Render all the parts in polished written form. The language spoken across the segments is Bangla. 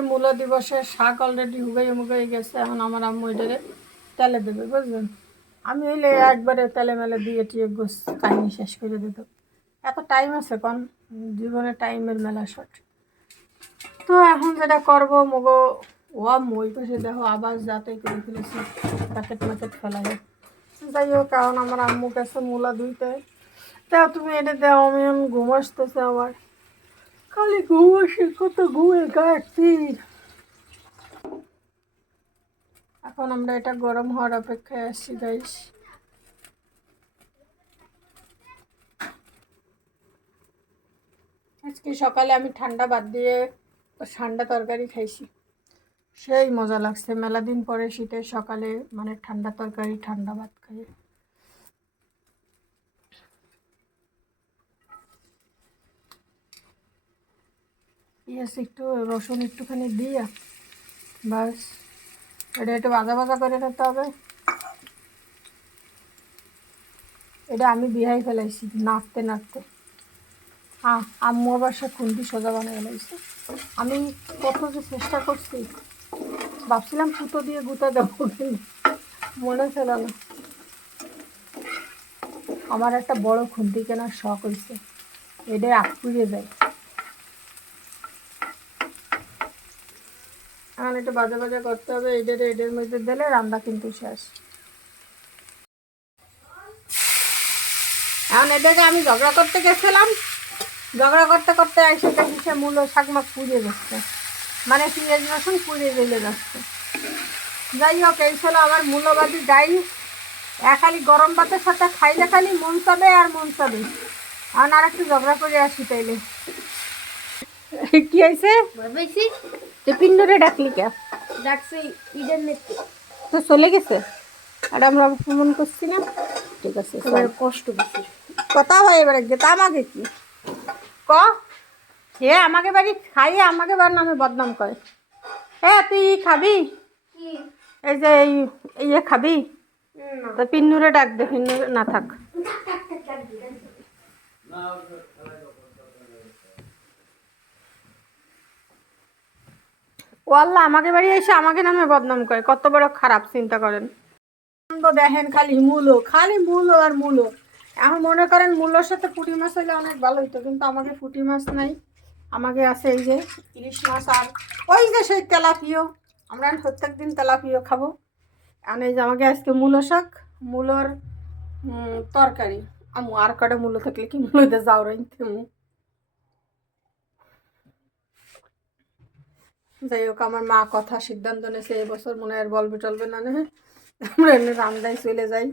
যে মূল দিবসের শাক অলরেডি হুগাই গেছে। এখন আমার আম্মু এটারে তেলে দেবে, বুঝলেন। আমি হইলে একবারে তেলে মেলে দিয়ে টিয়ে গোস কাহিনি শেষ করে দিত। এত টাইম আছে কোন, জীবনে টাইমের মেলা শর্ট। তো এখন যেটা করবো মগো ও আম্মু ওই পাশে দেখো আবার যাতে করে ফেলেছি, প্যাকেট ম্যাকেট ফেলা যায়। যাই হোক, কারণ আমার আম্মু কাছে মূলা ধুইতে দাও, তুমি এটা দাও। আমি ঘুম আসতেছে আমার, খালি ঘুম আসে, কত ঘুমে কাটছি। এখন আমরা এটা গরম হওয়ার অপেক্ষায় আসছি গাইস। আজকে সকালে আমি ঠান্ডা বাদ দিয়ে ঠান্ডা তরকারি খাইছি, সেই মজা লাগছে। মেলা দিন পরে শীতের সকালে মানে ঠান্ডা তরকারি ঠান্ডা ভাত খাই। পেঁয়াজ একটু রসুন একটুখানি দিয়া বাস এটা একটু ভাজা ভাজা করে নিতে হবে। এটা আমি বিহাই ফেলাইছি নাড়তে নাড়তে। হ্যাঁ, আম্মু আবার সে খুন্তি সোজা বানিয়ে ফেলাইছে। আমি কত যে চেষ্টা করছি, ভাবছিলাম সুতো দিয়ে গুঁতে দেবো, কিন্তু মনে ছিল না। আমার একটা বড় খুন্তি কেনার শখ হয়েছে, এটাই আগ পুড়িয়ে যায়। এখন একটু বাজা বাজা করতে হবে, এটার মধ্যে দিলে রান্না কিন্তু শেষ। এখন এটাকে আমি ঝগড়া করতে গেছিলাম, ঝগড়া করতে করতে এসে দেখি সে মূলো শাক মাছ পুড়িয়ে যাচ্ছে, মানে পেঁয়াজ রসুন পুড়িয়ে জ্বলে যাচ্ছে। যাই হোক, এই ছিল আমার মূল্যবাদী ডাইল। খালি গরম ভাতের সাথে খাইলে খালি মন চাবে আর মন চাবে। এখন আর একটু ঝগড়া করে আসি তাইলে। কি হয়েছে? পিন্ডরে ডাকলি কে? ডাকছে ঈদের নেত্রী তো চলে গেছে, আর আমরা ফোন করছি না। ঠিক আছে, কষ্ট বেশি কথা হয় এবার তা আমাকে কি ক হে আমাকে বাড়ি খাইয়ে আমাকে বার নামে বদনাম করে। হ্যাঁ, তুই খাবি? এই যে ইয়ে খাবি? তো পিন্নুরে ডাক দে, পিন্নুরে না থাক। ও আল্লাহ, আমাকে বাড়ি এসে আমাকে নামে বদনাম করে, কত বড় খারাপ, চিন্তা করেন। দেখেন খালি মূলো আর মূলো। এখন মনে করেন মূলোর সাথে পুঁটি মাছ হলে অনেক ভালো হইতো, কিন্তু আমাকে পুঁটি মাছ নাই, আমাকে আছে এই যে ইলিশ মাছ আর ওই যে সেই তেলাপিও। আমরা প্রত্যেক দিন তেলাপিও খাবো। এখন এই যে আমাকে আজকে মূলো শাক, মূলোর তরকারি। আমু আর কটা মূলো থাকলে কি মূলোতে যাও রাইতে। যাই হোক, আমার মা কথা সিদ্ধান্ত নিয়েছে এবছর মনে হয় বলবে টলবে না, আমরা এমনি রান্নায় চলে যাই।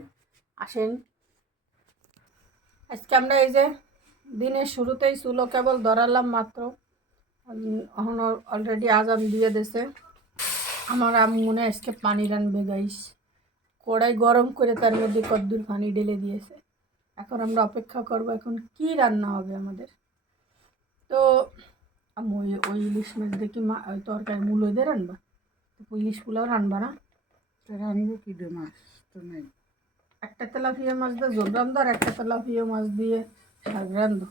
আসেন, আজকে আমরা এই যে দিনের শুরুতেই চুলো কেবল ধরালাম মাত্র, এখন অলরেডি আজান দিয়ে দিয়েছে। আমার মনে আজকে পানি রানবে গাইস, কড়াই গরম করে তার মধ্যে কদ্দুর পানি ঢেলে দিয়েছে। এখন আমরা অপেক্ষা করব এখন কি রান্না হবে আমাদের। তো ওই ইলিশ মাছ দেখি ওই তরকারি মূলো দিয়ে রান্না, ইলিশ পোলাও রান্না না? রানবো কি দিয়ে, মাছ তো নেই। একটা তেলাপিয়া মাছ দিয়ে ঝোল রান্ধো আর একটা তেলাপিয়া মাছ দিয়ে শাক রান্ধো,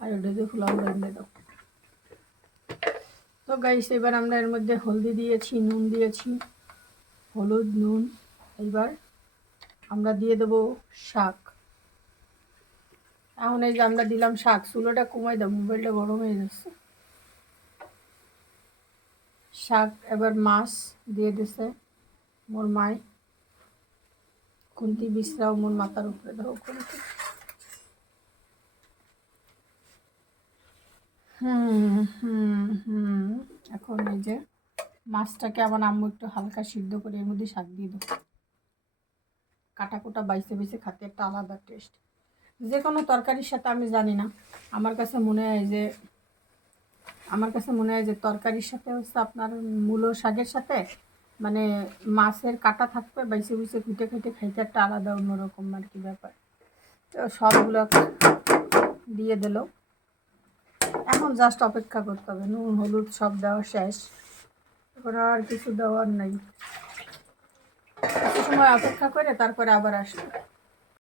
আর ওটা দিয়ে পোলাও রান্ধে দাও। তো গাইস, এবার আমরা এর মধ্যে হলদি দিয়েছি, নুন দিয়েছি, হলুদ নুন। এবার আমরা দিয়ে দেবো শাক। এখন এই যে আমরা দিলাম শাক, চুলোটা কমাই দাও, মোবাইলটা গরম হয়ে যাচ্ছে। শাক এবার মাছ দিয়ে দিছে মোর মায়, খুন্তি বিশ্রাও মোর মাথার উপরে দাও খুন্তি। এখন এই যে মাছটাকে আমার আম্মু একটু হালকা সিদ্ধ করে এর মধ্যে শাক দিয়ে দেবো। কাটা কোটা বাইসে বাইসে খেতে একটা আলাদা টেস্ট। যে কোনো তরকারির সাথে আমি জানি না, আমার কাছে মনে হয় যে তরকারির সাথে হচ্ছে আপনার মূলো শাকের সাথে মানে মাছের কাটা থাকবে, বাইসে বাইসে খুঁটে খুঁটে খাইতে একটা আলাদা অন্যরকম আর কি ব্যাপার। তো সবগুলো দিয়ে দিল, এখন জাস্ট অপেক্ষা করতে হবে। নুন হলুদ সব দেওয়া শেষ, এখন আর কিছু দেওয়ার নাই। কিছু সময় অপেক্ষা করে তারপরে আবার আসবে।